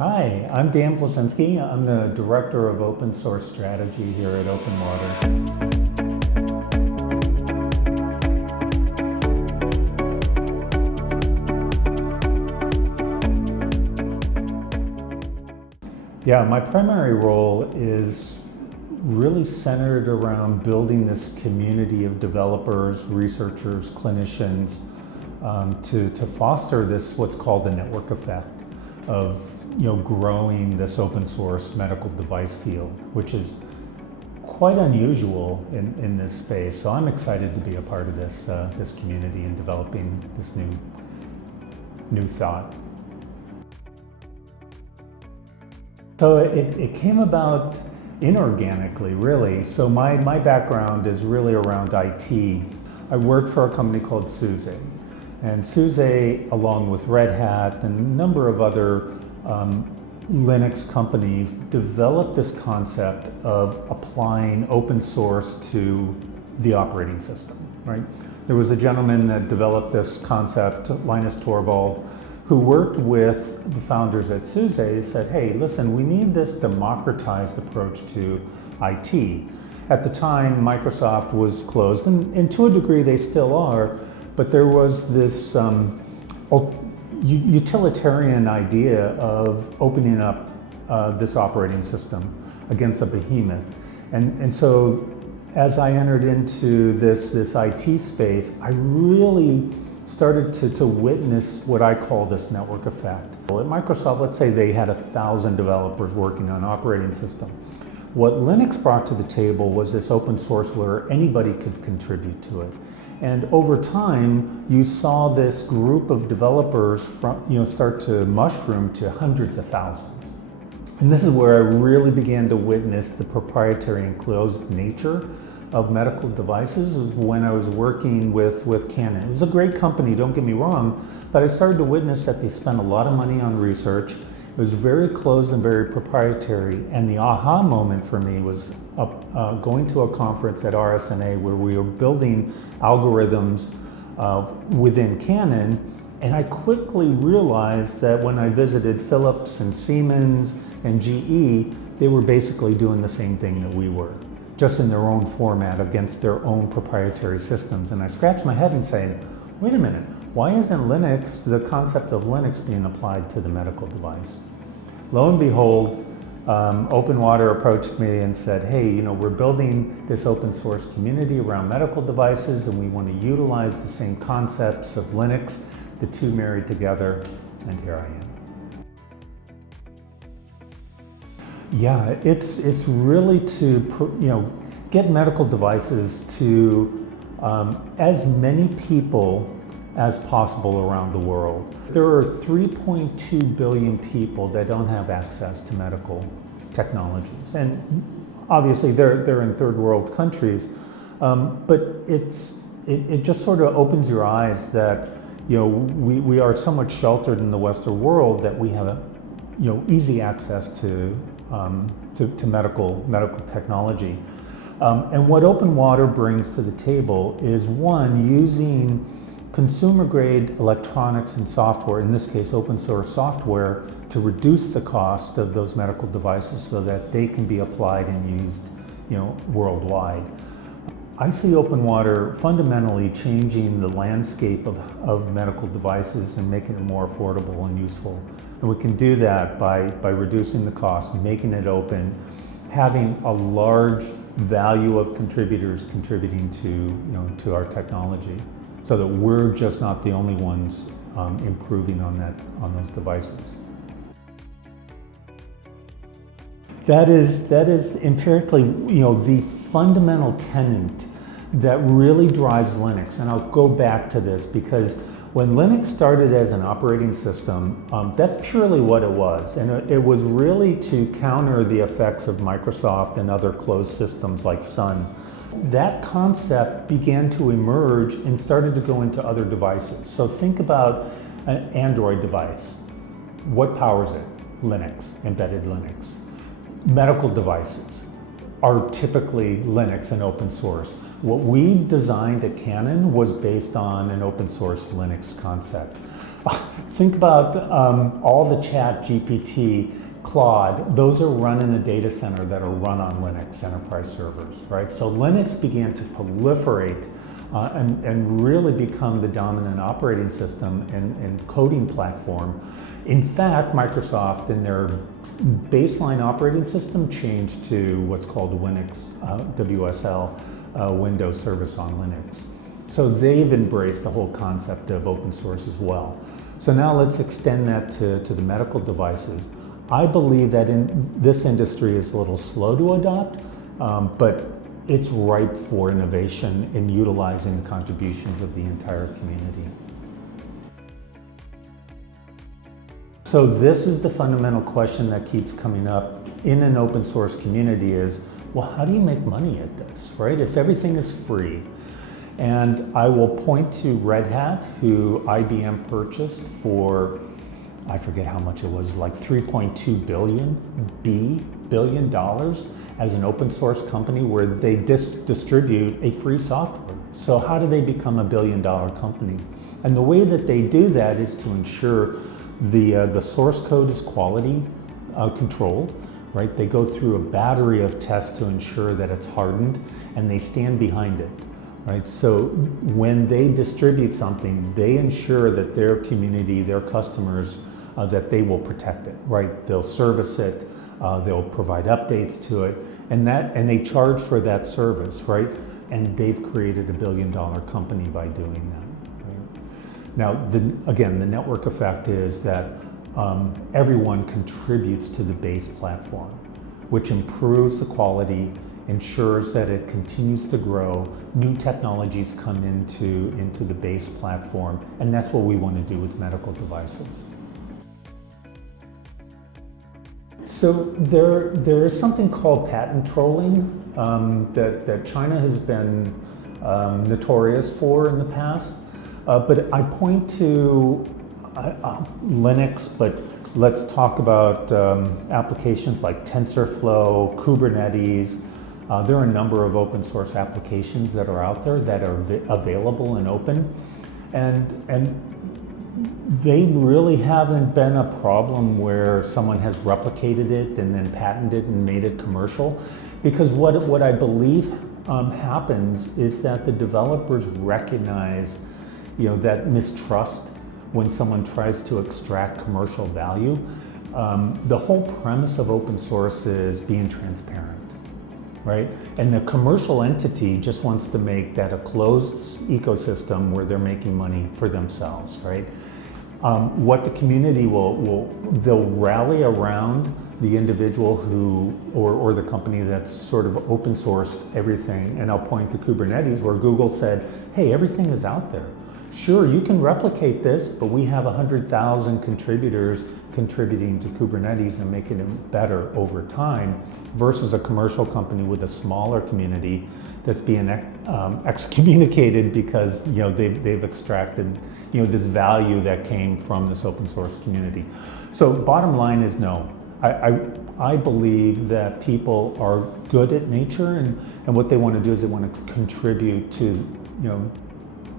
Hi, I'm Dan Blizinski. I'm the Director of Open Source Strategy here at Openwater. Yeah, my primary role is really centered around building this community of developers, researchers, clinicians to foster this what's called the network effect of growing this open source medical device field, which is quite unusual in this space. So I'm excited to be a part of this community and developing this new thought. So it came about inorganically, really. So my background is really around IT. I worked for a company called SUSE. And SUSE, along with Red Hat and a number of other Linux companies, developed this concept of applying open source to the operating system, right? There was a gentleman that developed this concept, Linus Torvald, who worked with the founders at SUSE, said, hey, listen, we need this democratized approach to IT. At the time, Microsoft was closed, and to a degree they still are, but there was this utilitarian idea of opening up this operating system against a behemoth. And so as I entered into this IT space, I really started to witness what I call this network effect. At Microsoft, let's say they had 1,000 developers working on operating system. What Linux brought to the table was this open source where anybody could contribute to it. And over time, you saw this group of developers start to mushroom to hundreds of thousands. And this is where I really began to witness the proprietary and closed nature of medical devices. Was when I was working with Canon. It was a great company, don't get me wrong, but I started to witness that they spent a lot of money on research. It was very closed and very proprietary, and the aha moment for me was going to a conference at RSNA where we were building algorithms within Canon, and I quickly realized that when I visited Philips and Siemens and GE, they were basically doing the same thing that we were, just in their own format against their own proprietary systems. And I scratched my head and said, wait a minute, why isn't Linux, the concept of Linux, being applied to the medical device? Lo and behold, Openwater approached me and said, hey, we're building this open source community around medical devices and we want to utilize the same concepts of Linux, the two married together, and here I am. Yeah, it's really to get medical devices to as many people as possible around the world. There are 3.2 billion people that don't have access to medical technologies, and obviously they're in third world countries, but it just sort of opens your eyes that we are so much sheltered in the Western world that we have easy access to medical technology. And what Openwater brings to the table is, one, using consumer-grade electronics and software, in this case open source software, to reduce the cost of those medical devices so that they can be applied and used worldwide. I see Openwater fundamentally changing the landscape of medical devices and making it more affordable and useful. And we can do that by reducing the cost, making it open, having a large value of contributors contributing to our technology, so that we're just not the only ones improving on those devices. That is empirically, the fundamental tenet that really drives Linux. And I'll go back to this because when Linux started as an operating system, that's purely what it was. And it was really to counter the effects of Microsoft and other closed systems like Sun. That concept began to emerge and started to go into other devices. So think about an Android device. What powers it? Linux, embedded Linux. Medical devices are typically Linux and open source. What we designed at Canon was based on an open source Linux concept. Think about all the Chat GPT, Claude, those are run in a data center that are run on Linux enterprise servers, right? So Linux began to proliferate and really become the dominant operating system and coding platform. In fact, Microsoft in their baseline operating system changed to what's called Windows WSL, Windows Service on Linux. So they've embraced the whole concept of open source as well. So now let's extend that to the medical devices. I believe that this industry is a little slow to adopt, but it's ripe for innovation in utilizing the contributions of the entire community. So this is the fundamental question that keeps coming up in an open source community is, well, how do you make money at this, right? If everything is free. And I will point to Red Hat, who IBM purchased for, I forget how much it was, like $3.2 billion as an open source company where they distribute a free software. So how do they become a $1 billion company? And the way that they do that is to ensure the source code is quality controlled, right? They go through a battery of tests to ensure that it's hardened, and they stand behind it, right? So when they distribute something, they ensure that their community, their customers, that they will protect it, right? They'll service it, they'll provide updates to it, and they charge for that service, right? And they've created a $1 billion company by doing that. Right? Now, again, the network effect is that everyone contributes to the base platform, which improves the quality, ensures that it continues to grow, new technologies come into the base platform, and that's what we want to do with medical devices. So there is something called patent trolling that China has been notorious for in the past, but I point to Linux, but let's talk about applications like TensorFlow, Kubernetes. There are a number of open source applications that are out there that are available and open, and they really haven't been a problem where someone has replicated it and then patented it and made it commercial, because what I believe happens is that the developers recognize, that mistrust when someone tries to extract commercial value. The whole premise of open source is being transparent, right? And the commercial entity just wants to make that a closed ecosystem where they're making money for themselves, right? What the community they'll rally around the individual or the company that's sort of open sourced everything. And I'll point to Kubernetes, where Google said, hey, everything is out there. Sure, you can replicate this, but we have 100,000 contributors contributing to Kubernetes and making it better over time, versus a commercial company with a smaller community that's being excommunicated because they've extracted this value that came from this open source community. So bottom line is no. I believe that people are good at nature, and what they want to do is they want to contribute to,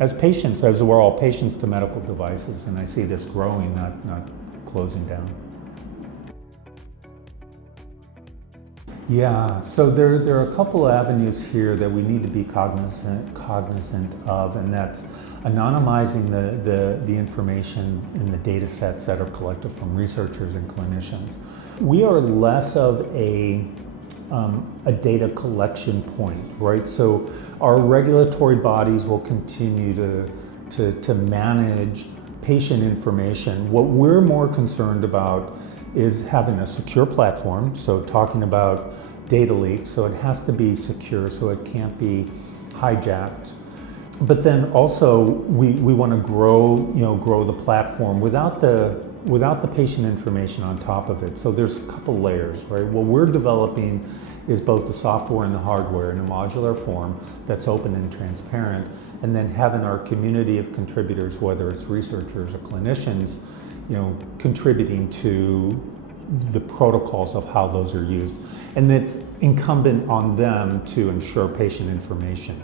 as patients, as we're all patients, to medical devices, and I see this growing, not closing down. Yeah, so there are a couple of avenues here that we need to be cognizant of, and that's anonymizing the information in the data sets that are collected from researchers and clinicians. We are less of a data collection point, right? So our regulatory bodies will continue to manage patient information. What we're more concerned about is having a secure platform, so talking about data leaks, so it has to be secure, so it can't be hijacked. But then also we want to grow the platform without the patient information on top of it. So there's a couple layers, right? What we're developing is both the software and the hardware in a modular form that's open and transparent, and then having our community of contributors, whether it's researchers or clinicians, contributing to the protocols of how those are used. And it's incumbent on them to ensure patient information.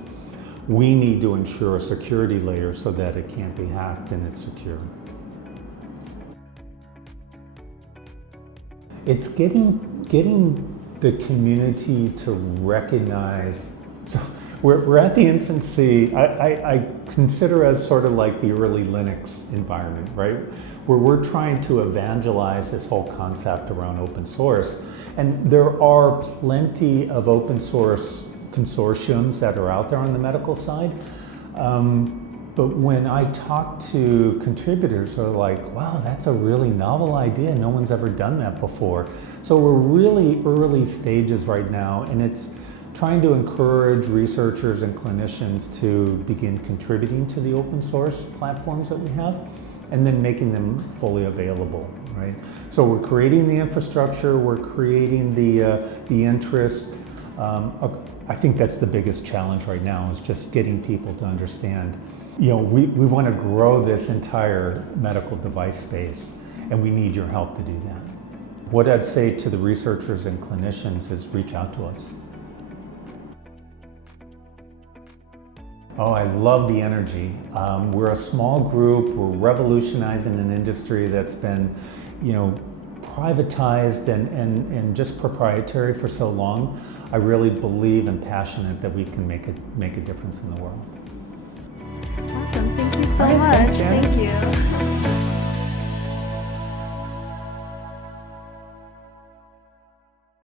We need to ensure a security layer so that it can't be hacked and it's secure. It's getting the community to recognize. So we're at the infancy. I consider us sort of like the early Linux environment, right? Where we're trying to evangelize this whole concept around open source. And there are plenty of open source consortiums that are out there on the medical side. But when I talk to contributors, they're like, wow, that's a really novel idea. No one's ever done that before. So we're really early stages right now, and it's trying to encourage researchers and clinicians to begin contributing to the open source platforms that we have, and then making them fully available, right? So we're creating the infrastructure, we're creating the interest. I think that's the biggest challenge right now, is just getting people to understand. You know, we want to grow this entire medical device space, and we need your help to do that. What I'd say to the researchers and clinicians is reach out to us. Oh, I love the energy. We're a small group. We're revolutionizing an industry that's been, you know, privatized and just proprietary for so long. I really believe and passionate that we can make a difference in the world. Awesome. Thank you so much. Thank you.